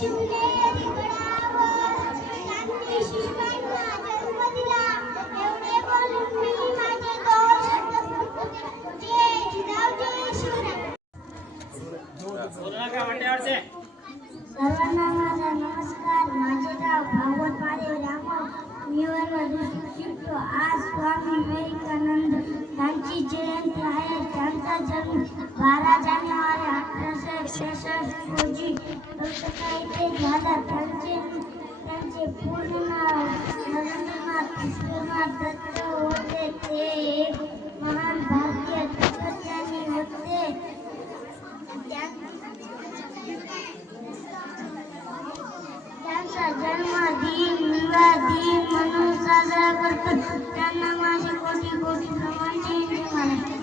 शिवनेरी गडावर त्यांनी शिवबांना जन्म दिला. एवढे बोलून मी माझे दोन शब्द संपवतो. जय जिजाऊ जय शिवराय. सर्वांना माझा नमस्कार. माझे नाव भागवत महादेव रामभाऊ. मी वर्ग दुसरीत शिकतो. आज स्वामी विवेकानंद यांची जयंती आहे. त्यांचा जन्म 12 जानेवारी 1866 रोजी कलकत्ता येथे झाला. त्यांचे पूर्ण नाव नरेंद्रनाथ विश्वनाथ दत्त होते. ते एक महान भारतीय तत्त्वज्ञानी होते. त्यांचा जन्मदिन युवा दिन म्हणून साजरा करतात. त्यांना माझे कोटी कोटी प्रमाण जय महाराज.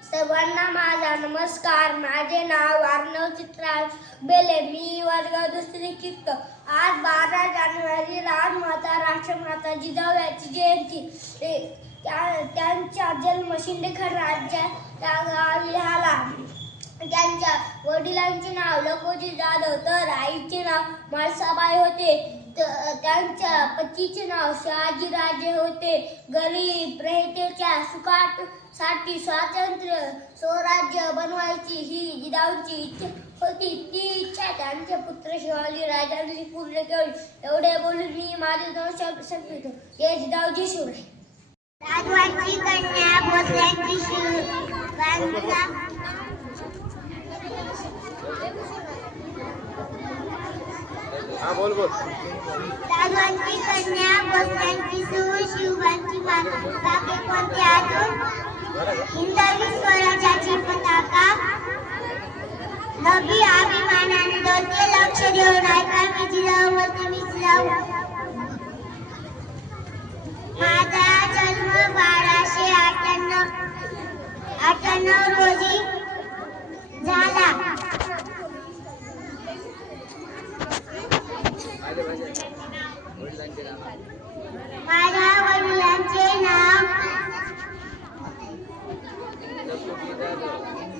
सर्वांना माझा नमस्कार. माझे नाव अर्णव चित्राल बेले. मी वर्ग दुसरीत शिकतो. आज 12 जानेवारी राजमाता राष्ट्रमाता जिजाऊ यांची जयंती. त्यांचा जन्म सिंदखेड राज्यात झाला. त्यांच्या वडिलांचे नाव लखोजी जाधव तर आईचे नाव म्हाळसाबाई होते. त्यांच्या पतीचे नाव शहाजीराजे होते. गरीब रयतेच्या सुखासाठी स्वातंत्र्य स्वराज्य बनवायची ही जिजाऊंची इच्छा होती. ती इच्छा त्यांचे पुत्र शिवाजी राजांनी पूर्ण केली. एवढे बोलून मी माझे दोन शब्द संपवितो. जय जिजाऊ जय शिवराय. राजवाची कन्या भोसल्यांची बोल बोल. राजवाची कन्या भोसल्यांची सूर शिवबांची बाकी कोणती अजून हिंदवी स्वराज्याची पताका नवी अभिमानाने दोन्ही लक्ष देऊन ऐका. मी जिजाऊवरती विसराव. माझा जन्म 1298 रोजी झाला. माझ्या वडिलांचे नाव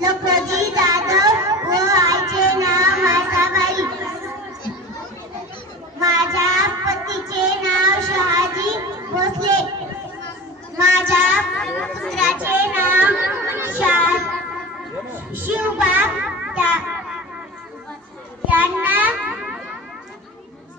लखोजी जाधव व आईचे नाव म्हाळसाबाई. माझ्या पतीचे नाव शहाजी भोसले पुत्राचे नाव शिवबा